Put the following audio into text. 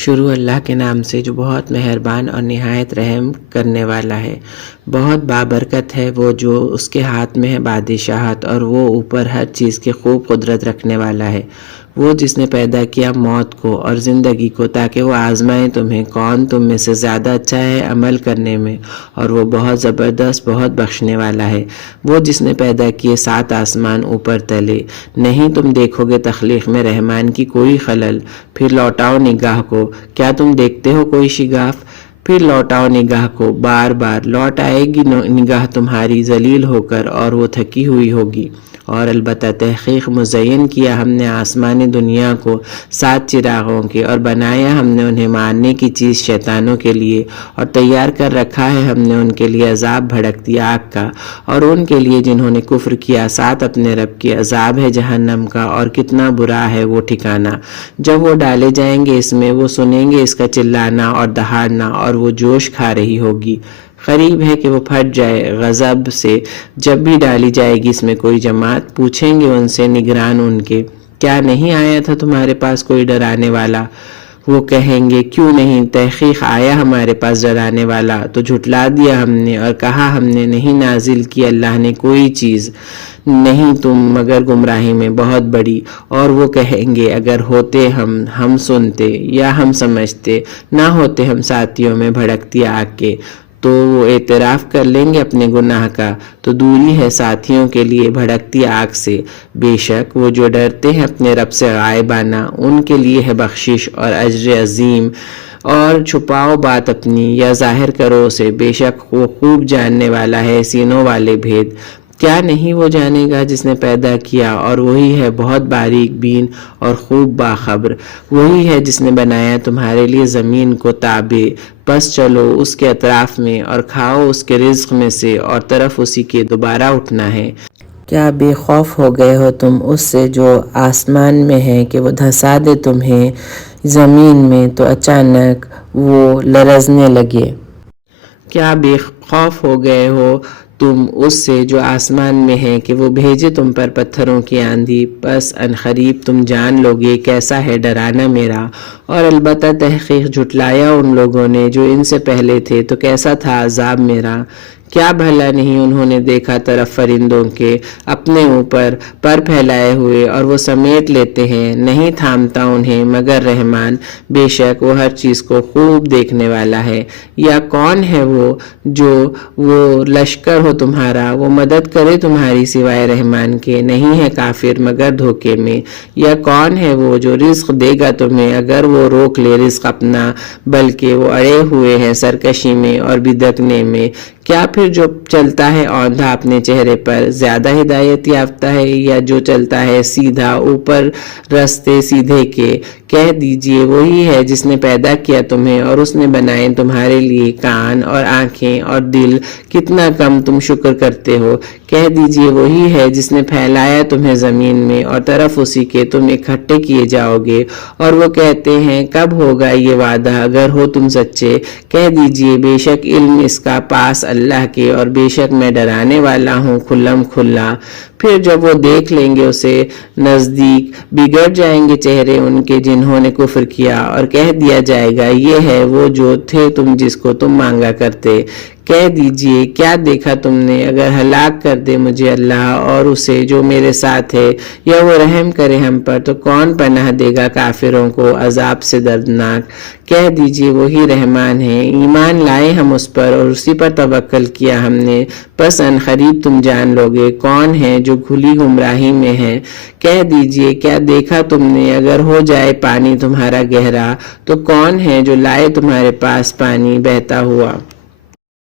شروع اللہ کے نام سے جو بہت مہربان اور نہایت رحم کرنے والا ہے۔ بہت بابرکت ہے وہ جو اس کے ہاتھ میں ہے بادشاہت، اور وہ اوپر ہر چیز کی خوب قدرت رکھنے والا ہے۔ وہ جس نے پیدا کیا موت کو اور زندگی کو تاکہ وہ آزمائے تمہیں کون تم میں سے زیادہ اچھا ہے عمل کرنے میں، اور وہ بہت زبردست بہت بخشنے والا ہے۔ وہ جس نے پیدا کیے 7 آسمان اوپر تلے، نہیں تم دیکھو گے تخلیق میں رحمان کی کوئی خلل۔ پھر لوٹاؤ نگاہ کو، کیا تم دیکھتے ہو کوئی شگاف؟ پھر لوٹاؤ نگاہ کو، بار بار لوٹ آئے گی نگاہ تمہاری ذلیل ہو کر، اور وہ تھکی ہوئی ہوگی۔ اور البتہ تحقیق مزین کیا ہم نے آسمان دنیا کو 7 چراغوں کے، اور بنایا ہم نے انہیں مارنے کی چیز شیطانوں کے لیے، اور تیار کر رکھا ہے ہم نے ان کے لیے عذاب بھڑکتی آگ کا، اور ان کے لیے جنہوں نے کفر کیا ساتھ اپنے رب کے عذاب ہے جہنم کا، اور کتنا برا ہے وہ ٹھکانہ۔ جب وہ ڈالے جائیں گے اس میں، وہ سنیں گے اس کا چلانا اور دہاڑنا، اور وہ جوش کھا رہی ہوگی۔ قریب ہے کہ وہ پھٹ جائے غضب سے جب بھی ڈالی جائے گی اس میں کوئی جماعت۔ پوچھیں گے ان سے نگران ان کے، کیا نہیں آیا تھا تمہارے پاس کوئی ڈرانے والا؟ وہ کہیں گے کیوں نہیں، تحقیق آیا ہمارے پاس ڈرانے والا تو جھٹلا دیا ہم نے، اور کہا ہم نے نہیں نازل کی اللہ نے کوئی چیز، نہیں تم مگر گمراہی میں بہت بڑی۔ اور وہ کہیں گے اگر ہوتے ہم سنتے یا ہم سمجھتے، نہ ہوتے ہم ساتھیوں میں بھڑکتی آگ کے۔ تو وہ اعتراف کر لیں گے اپنے گناہ کا، تو دوری ہے ساتھیوں کے لیے بھڑکتی آگ سے۔ بے شک وہ جو ڈرتے ہیں اپنے رب سے غائبانہ، ان کے لیے ہے بخشش اور اجر عظیم۔ اور چھپاؤ بات اپنی یا ظاہر کرو اسے، بے شک وہ خوب جاننے والا ہے سینوں والے بھید۔ کیا نہیں وہ جانے گا جس نے پیدا کیا، اور وہی ہے بہت باریک بین اور خوب باخبر۔ وہی ہے جس نے بنایا تمہارے لیے زمین کو تابع، بس چلو اس کے اطراف میں اور کھاؤ اس کے رزق میں سے، اور طرف اسی کے دوبارہ اٹھنا ہے۔ کیا بے خوف ہو گئے ہو تم اس سے جو آسمان میں ہے کہ وہ دھسا دے تمہیں زمین میں تو اچانک وہ لرزنے لگے؟ کیا بے خوف ہو گئے ہو تم اس سے جو آسمان میں ہے کہ وہ بھیجے تم پر پتھروں کی آندھی، بس عنقریب تم جان لوگے کیسا ہے ڈرانا میرا۔ اور البتہ تحقیق جھٹلایا ان لوگوں نے جو ان سے پہلے تھے تو کیسا تھا عذاب میرا۔ کیا بھلا نہیں انہوں نے دیکھا طرف فرندوں کے اپنے اوپر پر پھیلائے ہوئے، اور وہ سمیٹ لیتے ہیں، نہیں تھامتا انہیں مگر رحمان، بے شک وہ ہر چیز کو خوب دیکھنے والا ہے۔ یا کون ہے وہ لشکر ہو تمہارا، وہ مدد کرے تمہاری سوائے رحمان کے، نہیں ہے کافر مگر دھوکے میں۔ یا کون ہے وہ جو رزق دے گا تمہیں اگر وہ روک لے رزق اپنا، بلکہ وہ اڑے ہوئے ہیں سرکشی میں اور بدکنے میں۔ کیا پھر جو چلتا ہے اوندھا اپنے چہرے پر زیادہ ہدایت یافتہ ہے، یا جو چلتا ہے سیدھا اوپر رستے سیدھے کے؟ کہہ دیجئے وہی ہے جس نے پیدا کیا تمہیں، اور اس نے بنائے تمہارے لیے کان اور آنکھیں اور دل، کتنا کم تم شکر کرتے ہو۔ کہہ دیجئے وہی ہے جس نے پھیلایا تمہیں زمین میں، اور طرف اسی کے تم اکٹھے کیے جاؤ گے۔ اور وہ کہتے ہیں کب ہوگا یہ وعدہ اگر ہو تم سچے؟ کہہ دیجئے بے شک علم اس کا پاس اللہ کے، اور بے شک میں ڈرانے والا ہوں کھلم کھلا۔ پھر جب وہ دیکھ لیں گے اسے نزدیک، بگڑ جائیں گے چہرے ان کے جنہوں نے کفر کیا، اور کہہ دیا جائے گا یہ ہے وہ جو تھے تم جس کو تم مانگا کرتے۔ کہہ دیجئے کیا دیکھا تم نے اگر ہلاک کر دے مجھے اللہ اور اسے جو میرے ساتھ ہے، یا وہ رحم کرے ہم پر، تو کون پناہ دے گا کافروں کو عذاب سے دردناک؟ کہہ دیجئے وہی رحمان ہے، ایمان لائے ہم اس پر اور اسی پر توکل کیا ہم نے، بس عنقریب تم جان لوگے کون ہے جو کھلی گمراہی میں ہے۔ کہہ دیجئے کیا دیکھا تم نے اگر ہو جائے پانی تمہارا گہرا، تو کون ہے جو لائے تمہارے پاس پانی بہتا ہوا؟